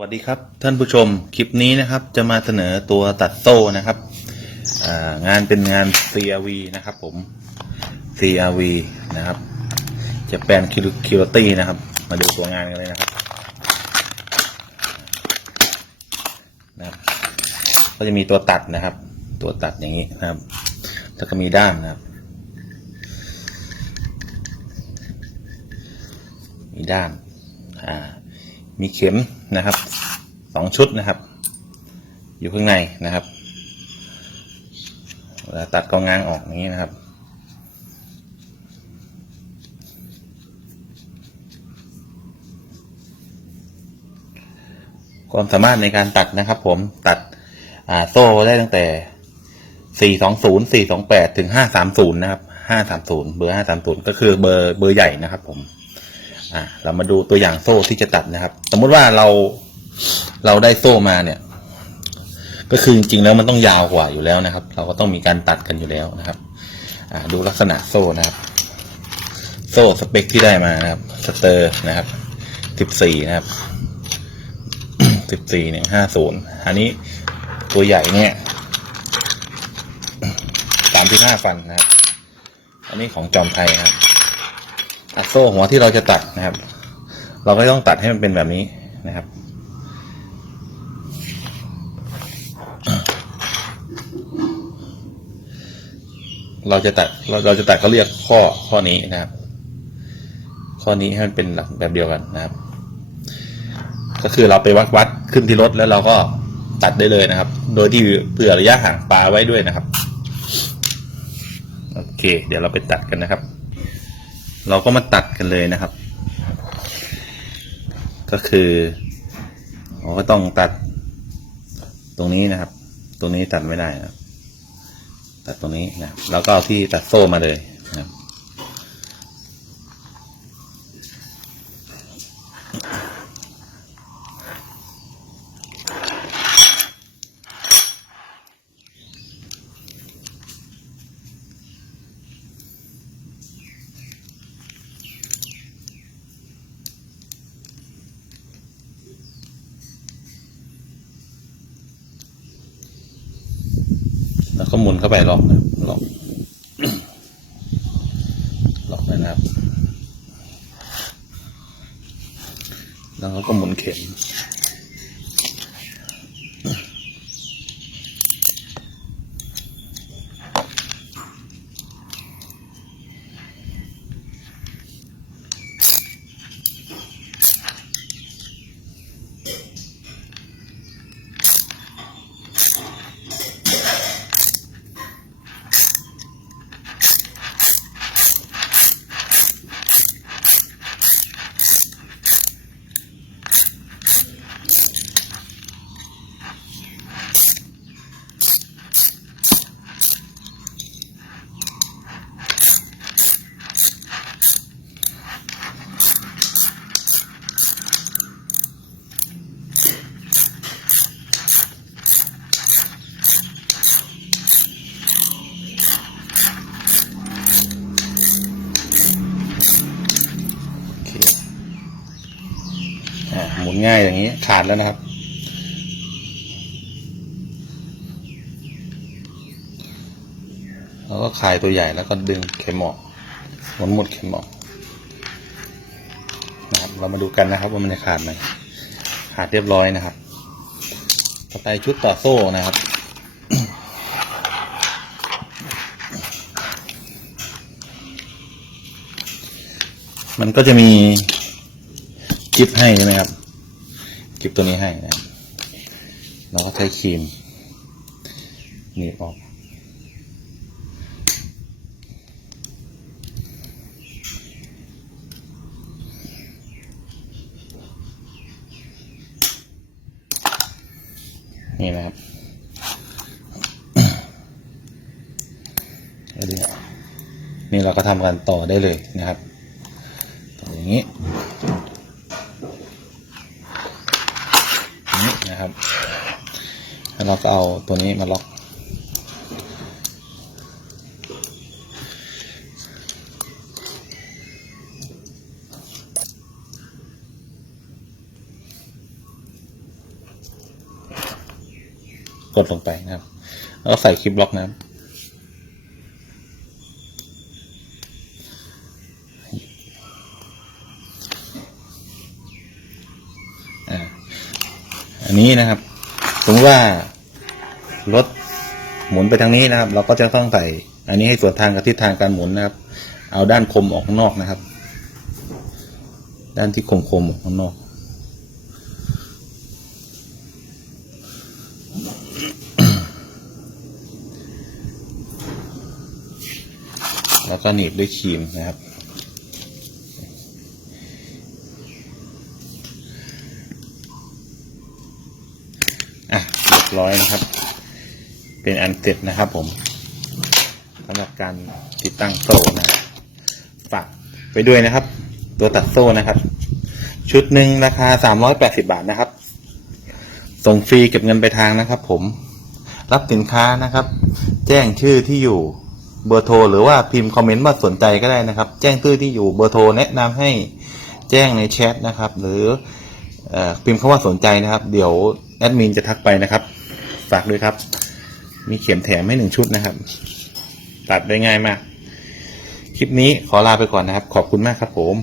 สวัสดีครับท่านผู้ชมคลิปนี้นะครับ จะมาเสนอตัวตัดโซ่นะครับางานเป็นงาน CRV นะครับผม CRV นะครับจะแปลนคิวตี้นะครับ มาดูตัวงานกันเลยนะครับนะครับ ก็จะมีตัวตัดนะครับ ตัวตัดอย่างนี้นะครับ แล้วก็มีด้ามนะครับ มีด้ามอ่า มีเข็มนะครับสองชุดนะครับ อยู่ข้างในนะครับเวลาตัดกองงางออกอย่างนี้นะครับ ความสามารถในการตัดนะครับผมตัดโซ่ได้ตั้งแต่ 420 428 ถึง 530 นะครับ 530 เบอร์ 530 ก็คือเบอร์เบอร์ใหญ่นะครับผม อ่าเรามาดูตัวอย่างโซ่ที่จะตัดนะครับ สมมุติว่าเราเราได้โซ่มาเนี่ย ก็คือจริงๆแล้วมันต้องยาวกว่าอยู่แล้วนะครับ เราก็ต้องมีการตัดกันอยู่แล้วนะครับ อ่า ดูลักษณะโซ่นะครับ โซ่สเปคที่ได้มานะครับ สเตอร์นะครับสิบสี่นะครับสิบสี่เนี่ยห้าศูนย์อันนี้ตัวใหญ่เนี่ยสามที่ห้าฟันนะครับ อันนี้ของจอมไทยครับ โซ่หัวที่เราจะตัดนะครับ เราก็ต้องตัดให้มันเป็นแบบนี้นะครับ เราจะตัดเราเราจะตัดก็เรียกข้อข้อนี้นะครับ ข้อนี้ให้มันเป็นหลักแบบเดียวกันนะครับ ก็คือเราไปวัดวัดขึ้นที่รถแล้วเราก็ตัดได้เลยนะครับ โดยที่เผื่อระยะห่างปลาไว้ด้วยนะครับ โอเค เดี๋ยวเราไปตัดกันนะครับ เราก็มาตัดกันเลยนะครับ ก็คือเราก็ต้องตัดตรงนี้นะครับ ตรงนี้ตัดไม่ได้นะครับตัดตรงนี้นะแล้วก็เอาที่ตัดโซ่มาเลยนะครับ หมุนเข้าไปล็อกนะล็อกล็อกนะครับ แล้วก็หมุนเข็ม หมุนง่ายอย่างนี้ขาดแล้วนะครับ แล้วก็คลายตัวใหญ่แล้วก็ดึงเข็มออกหมุนหมดเข็มออกนะครับเรามาดูกันนะครับ ว่ามันจะขาดไหมขาดเรียบร้อยนะครับ ต่อไปชุดต่อโซ่นะครับมันก็จะมีกิฟให้ใช่ไหมครับ กิฟตัวนี้ให้นะครับเราก็ใช้ครีมหนีบออก นี่นะครับแล้ดีนี่เราก็ทำกันต่อได้เลยนะครับ ต่ออย่างนี้ับแล้วเราก็เอาตัวนี้มาล็อก กดลงไปนะครับ แล้วใส่คลิปล็อกนะครับ อันนี้นะครับสมมติว่ารถหมุนไปทางนี้นะครับ เราก็จะต้องใส่อันนี้ให้สวนทางกับทิศทางการหมุนนะครับ เอาด้านคมออกข้างนอกนะครับ ด้านที่คมคมออกข้างนอก แล้วก็หนีบด้วยครีมนะครับ อะเรีย บร้อยนะครับ เป็นอันเสร็จนะครับผมสำหรับการติดตั้งโซ่นะฝากไปด้วยนะครับ ตัวตัดโซ่นะครับ ชุดหนึ่งราคา380บาทนะครับ ส่งฟรีเก็บเงินไปทางนะครับ ผม รับสินค้านะครับ แจ้งชื่อที่อยู่เบอร์โทรหรือว่าพิมพ์คอมเมนต์ว่าสนใจก็ได้นะครับ แจ้งชื่อที่อยู่เบอร์โทรแนะนำให้แจ้งในแชทนะครับ หรือเอ่อพิมพ์คำว่าสนใจนะครับ เดี๋ยวแอดมินจะทักไปนะครับ ฝากด้วยครับ มีเข็มแถมให้หนึ่งชุดนะครับ ตัดได้ง่ายมาก คลิปนี้ขอลาไปก่อนนะครับ ขอบคุณมากครับผม